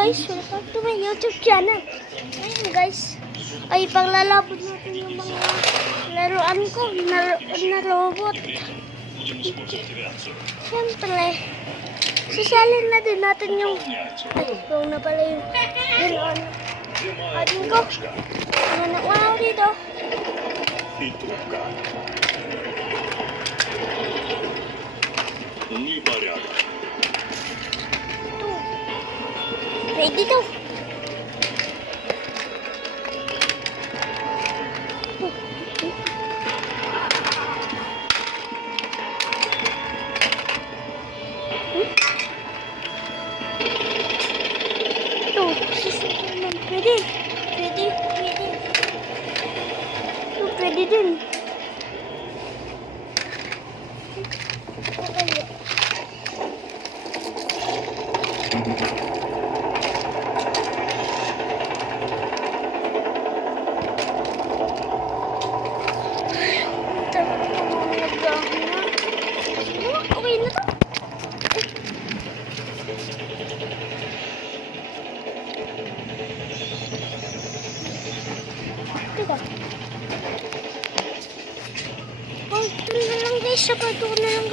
guys, welcome to my YouTube channel. Ayun guys, ay paglalabot natin yung mga laruan ko na robot. Siyempre, sasalin na din natin yung, ay, wrong na pala yung laruan. Atin ko, nanak mo ako dito. Ready daw. Pwede. Pwede din. Okay na to. Diba? Oh, ito na lang guys. Sapato ko na lang guys.